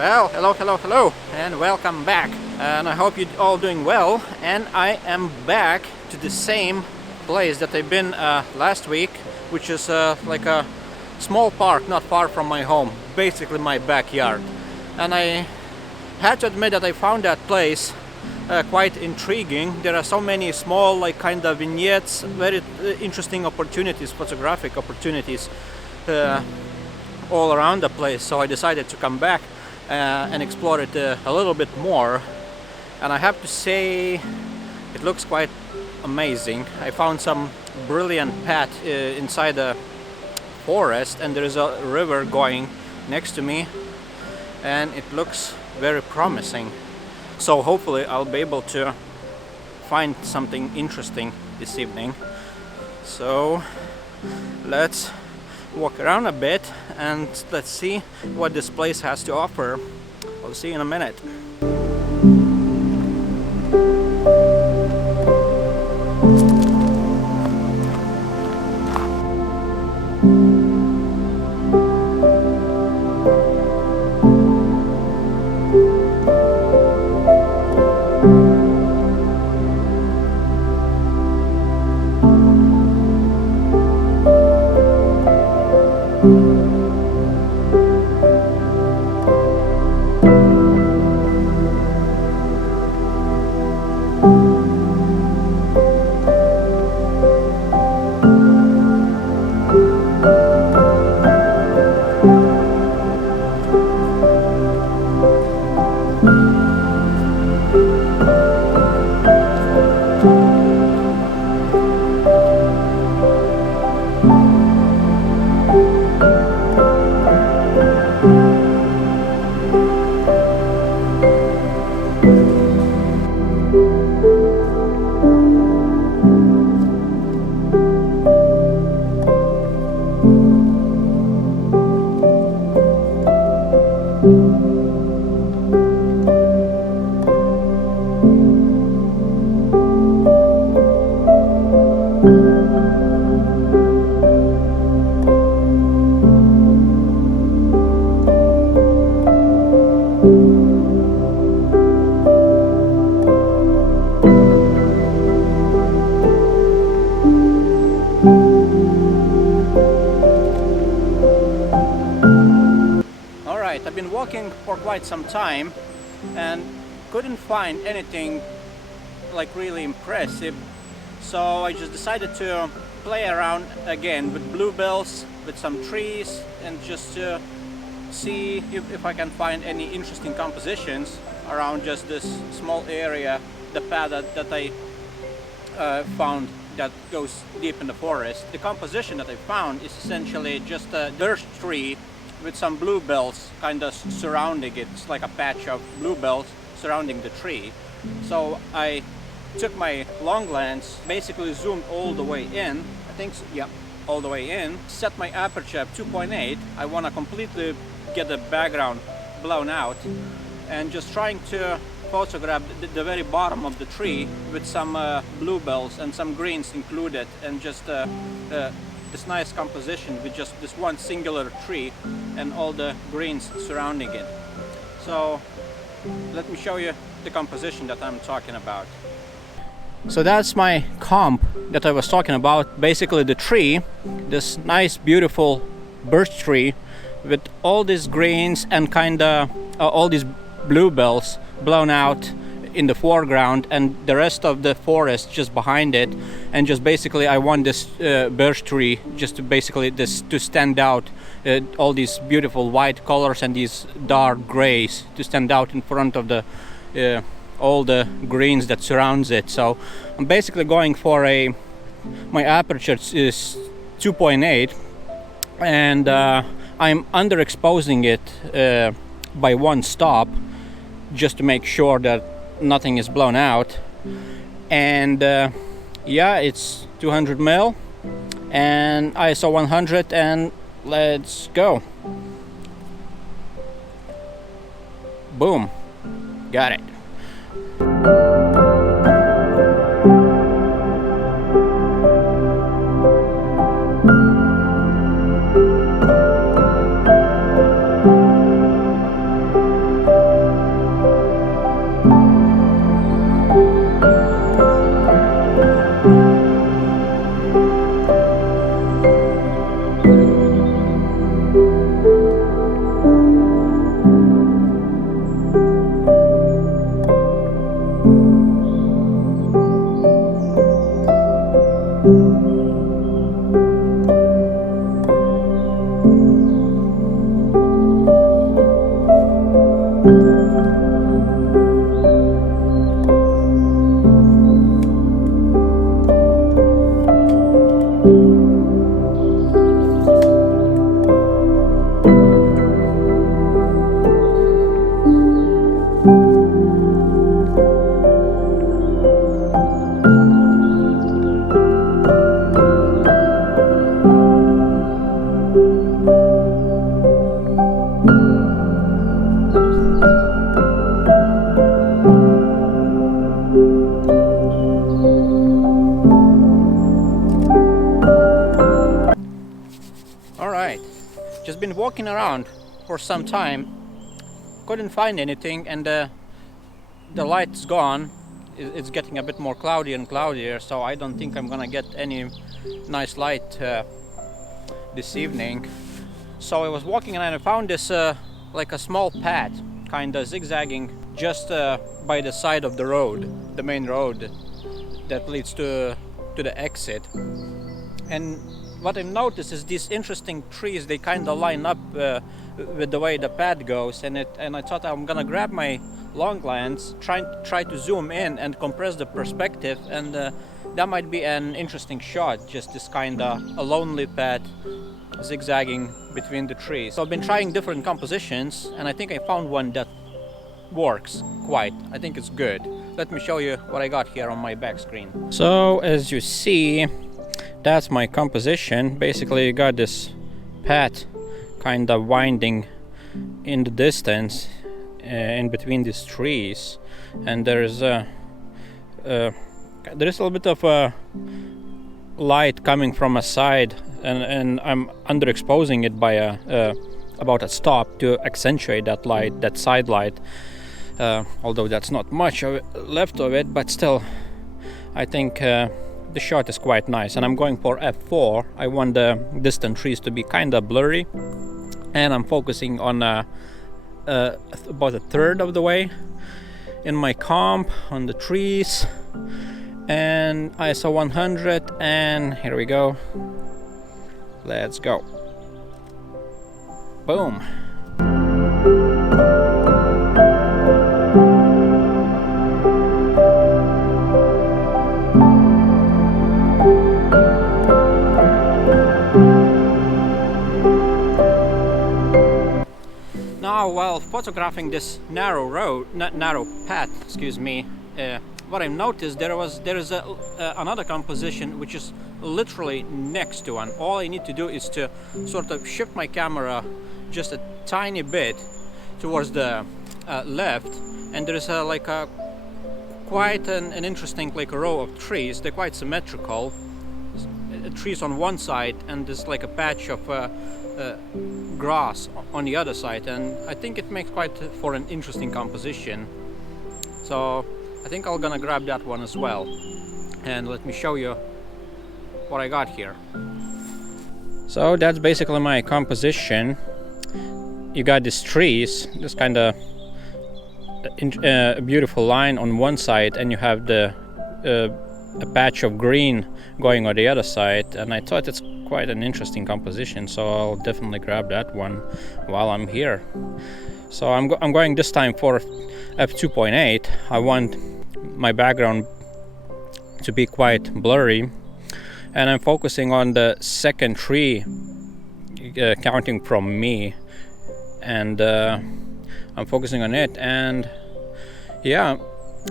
Well, hello, and welcome back. And I hope you're all doing well. And I am back to the same place that I've been last week, which is like a small park not far from my home, basically my backyard. And I had to admit that I found that place quite intriguing. There are so many small, like kind of vignettes, very interesting opportunities, photographic opportunities all around the place. So I decided to come back and explore it a little bit more, and I have to say it looks quite amazing. I found some brilliant path inside the forest, and there is a river going next to me, and it looks very promising. So hopefully I'll be able to find something interesting this evening. So let's walk around a bit and let's see what this place has to offer. I'll see you in a minute. I've been walking for quite some time and couldn't find anything like really impressive, so I just decided to play around again with bluebells, with some trees, and just to see if I can find any interesting compositions around just this small area, the path that I found that goes deep in the forest. The composition that I found is essentially just a birch tree with some bluebells kind of surrounding it. It's like a patch of bluebells surrounding the tree. So I took my long lens, basically zoomed all the way in, I think so, yeah, all the way in, set my aperture at 2.8. I want to completely get the background blown out, and just trying to photograph the very bottom of the tree with some bluebells and some greens included, and just this nice composition with just this one singular tree and all the greens surrounding it. So let me show you the composition that I'm talking about. So that's my comp that I was talking about. Basically the tree, this nice beautiful birch tree with all these greens and kinda all these bluebells blown out in the foreground, and the rest of the forest just behind it. And just basically I want this birch tree just to basically to stand out, all these beautiful white colors and these dark grays to stand out in front of the all the greens that surrounds it. So I'm basically going for my aperture is 2.8, and I'm underexposing it by one stop just to make sure that nothing is blown out. And yeah, it's 200 mil and ISO 100, and let's go. Boom, got it. Alright, just been walking around for some time, couldn't find anything, and the light's gone. It's getting a bit more cloudy and cloudier, so I don't think I'm gonna get any nice light this evening. So I was walking and I found this like a small path, kinda zigzagging just by the side of the road, the main road that leads to the exit. And what I've noticed is these interesting trees, they kind of line up with the way the path goes, and I thought I'm gonna grab my long lens, try to zoom in and compress the perspective, and that might be an interesting shot, just this kind of a lonely path zigzagging between the trees. So I've been trying different compositions, and I think I found one that works quite. I think it's good. Let me show you what I got here on my back screen. So as you see, that's my composition. Basically you got this path kind of winding in the distance in between these trees, and there's a little bit of a light coming from a side, and I'm underexposing it by about a stop to accentuate that light, that side light, although that's not much left of it, but still I think the shot is quite nice, and I'm going for f4. I want the distant trees to be kind of blurry, and I'm focusing on about a third of the way in my comp on the trees, and ISO 100, and here we go. Let's go. Boom. Now, while photographing this narrow path, excuse me, what I've noticed there is another composition which is literally next to one. All I need to do is to sort of shift my camera just a tiny bit towards the left, and there is quite an interesting like a row of trees. They're quite symmetrical. Trees on one side, and there's like a patch of grass on the other side, and I think it makes quite for an interesting composition. So I think I'm gonna grab that one as well, and let me show you what I got here. So that's basically my composition. You got these trees, this kind of beautiful line on one side, and you have the a patch of green going on the other side, and I thought it's quite an interesting composition, so I'll definitely grab that one while I'm here. So I'm going this time for f2.8. I want my background to be quite blurry, and I'm focusing on the second tree counting from me, and I'm focusing on it, and yeah,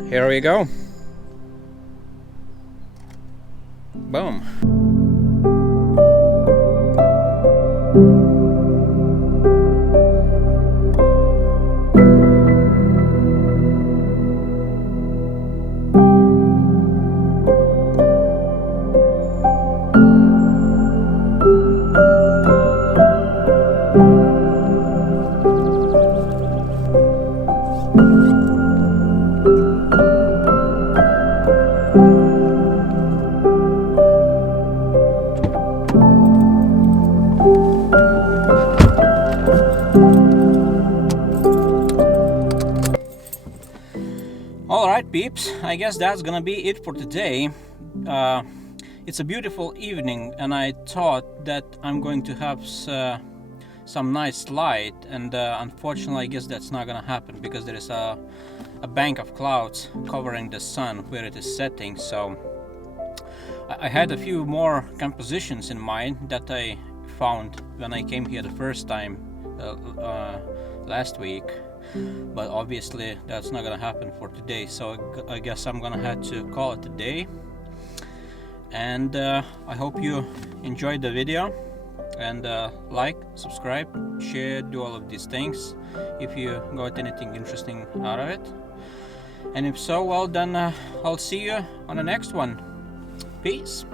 here we go. Boom. Alright peeps, I guess that's gonna be it for today. It's a beautiful evening, and I thought that I'm going to have some nice light, and unfortunately I guess that's not gonna happen because there is a bank of clouds covering the sun where it is setting. So I had a few more compositions in mind that I found when I came here the first time last week, but obviously that's not gonna happen for today, so I guess I'm gonna have to call it a day. And I hope you enjoyed the video, and like, subscribe, share, do all of these things if you got anything interesting out of it. And if so, well then I'll see you on the next one. Peace.